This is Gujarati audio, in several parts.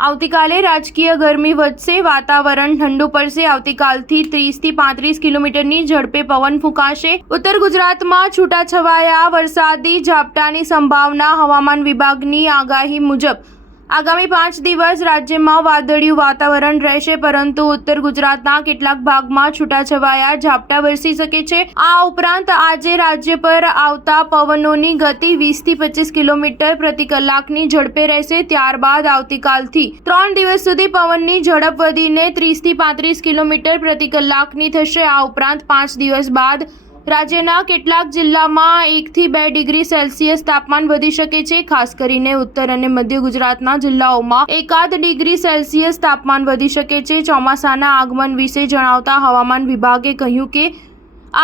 આવતીકાલે રાજકીય ગરમી વધશે, વાતાવરણ ઠંડુ પડશે। આવતીકાલથી 30 થી 35 કિલોમીટરની ઝડપે પવન ફૂંકાશે। ઉત્તર ગુજરાતમાં છૂટાછવાયા વરસાદી ઝાપટાની સંભાવના। હવામાન વિભાગની આગાહી મુજબ આગામી 5 દિવસ રાજ્યમાં વાદળિયું વાતાવરણ રહેશે, પરંતુ ઉત્તર ગુજરાતના કેટલાક ભાગમાં છૂટાછવાયા ઝાપટા વરસી શકે છે। આ ઉપરાંત આજે રાજ્ય પર આવતા પવનોની ગતિ 20 થી 25 કિલોમીટર પ્રતિ કલાકની ઝડપે રહેશે। ત્યારબાદ આવતીકાલથી 3 દિવસ સુધી પવનની ઝડપ વધીને 30 થી 35 કિલોમીટર પ્રતિ કલાકની થશે। આ ઉપરાંત 5 દિવસ બાદ રાજ્યના કેટલાક જિલ્લામાં 1 થી 2 ડિગ્રી સેલ્સિયસ તાપમાન વધી શકે છે। ખાસ કરીને ઉત્તર અને મધ્ય ગુજરાતના જિલ્લાઓમાં 1 ડિગ્રી સેલ્સિયસ તાપમાન વધી શકે છે। ચોમાસાના આગમન વિશે જણાવતા હવામાન વિભાગે કહ્યું કે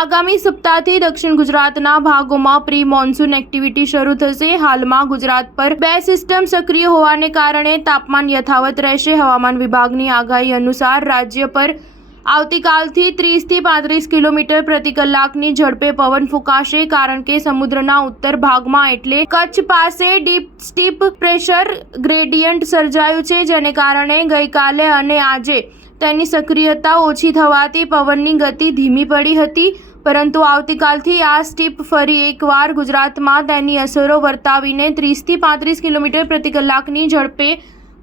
આગામી સપ્તાહથી દક્ષિણ ગુજરાતના ભાગોમાં પ્રી મોન્સૂન એક્ટિવિટી શરૂ થશે। હાલમાં ગુજરાત પર 2 સિસ્ટમ સક્રિય હોવાને કારણે તાપમાન યથાવત રહેશે। હવામાન વિભાગની આગાહી અનુસાર રાજ્ય પર આવતીકાલથી 30 થી 35 કિલોમીટર પ્રતિ કલાકની ઝડપે પવન ફૂંકાશે, કારણ કે સમુદ્રના ઉત્તર ભાગમાં એટલે કચ્છ પાસે ડીપ સ્ટીપ પ્રેશર ગ્રેડિયન્ટ સર્જાયું છે, જેને કારણે ગઈકાલે અને આજે તેની સક્રિયતા ઓછી થવાથી પવનની ગતિ ધીમી પડી હતી, પરંતુ આવતીકાલથી આ સ્ટીપ ફરી એકવાર ગુજરાતમાં તેની અસરો વર્તાવીને 30 થી 35 કિલોમીટર પ્રતિ કલાકની ઝડપે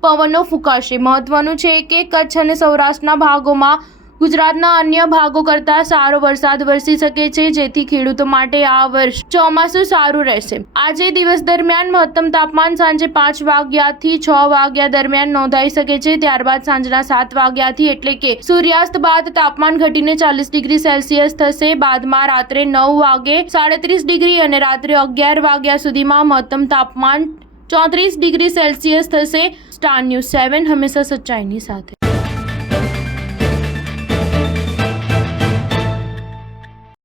પવનો ફૂંકાશે। મહત્વનું છે કે કચ્છ અને સૌરાષ્ટ્રના ભાગોમાં ગુજરાતના અન્ય ભાગો કરતાં સારો વરસાદ વરસી શકે છે, જેથી ખેડૂતો માટે આ વર્ષ ચોમાસું સારું રહેશે। આજે દિવસ દરમિયાન મહત્તમ તાપમાન સાંજે 5 વાગ્યાથી 6 વાગ્યા દરમિયાન નોંધાઈ શકે છે। ત્યારબાદ સાંજના 7 વાગ્યાથી એટલે કે સૂર્યાસ્ત બાદ તાપમાન ઘટીને 40 ડિગ્રી સેલ્સિયસ થશે। બાદમાં રાત્રે 9 વાગે 37 ડિગ્રી અને રાત્રે 11 વાગ્યા સુધીમાં મહત્તમ તાપમાન 34 ડિગ્રી સેલ્સિયસ થશે। સ્ટાર ન્યૂઝ 7 હંમેશા સચ્ચાઈની સાથે।